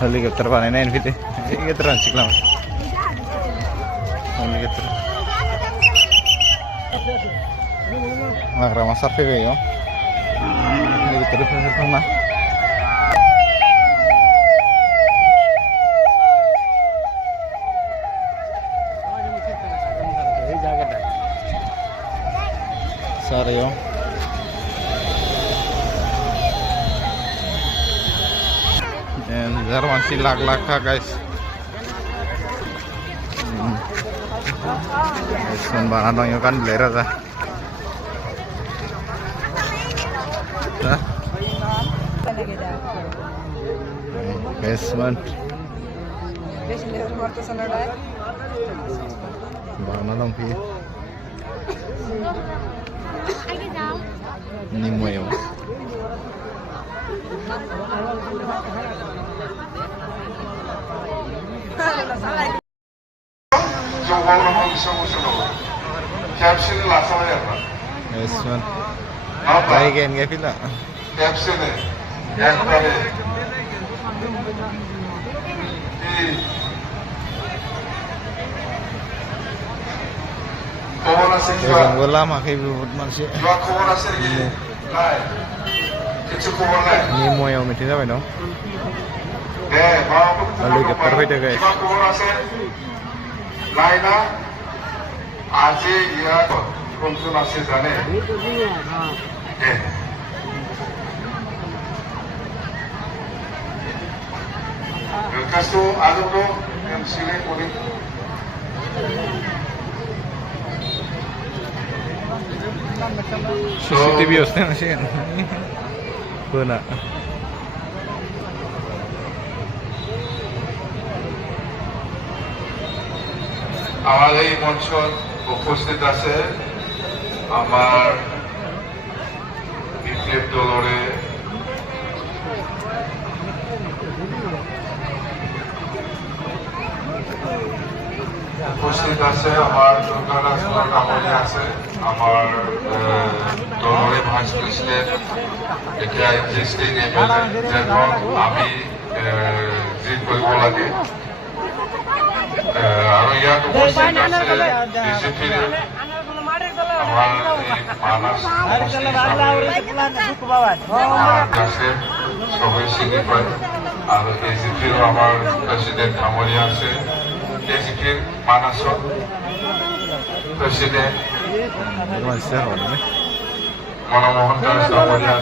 helikopter banain fit helikopter siklam helikopter rama sarfe yo helikopter pernah sorry yo dan masih lag-lag guys. Sun banana yung kan blera sa. Basement. Banana lang pi. Ni mo yun. Basement. Baik kan gak pila? Yang lama kayak buat manusia. Ni mau yang mesti apa no? Lalu ke perfect guys. Laina, aje ya konsumasi jane. Kasu adu do yang sini kuri. CCTV hostnya masih kan? Benar. আমার এই মঞ্চ উপস্থিত আছে আমার বিপ্লব দলরে উপস্থিত আছে আমার দুর্গারাজ কামড়ি আছে আমার দলরে ভাইস প্রেসিডেন্ট এটা এক্সিস্টিং এমএলএ যেমন আমি জিত কৰিব লাগে আৰু ইয়াত উপস্থিত আছে ডিসিপিৰ আমাৰ মানস আছে সবাই চিনি পায় আৰু এজিপিৰ আমাৰ প্ৰেসিডেন্ট কামৰীয়া আছে এজিপিৰ মানসৰ প্ৰেসিডেন্ট মনমোহন দাস কামৰীয়া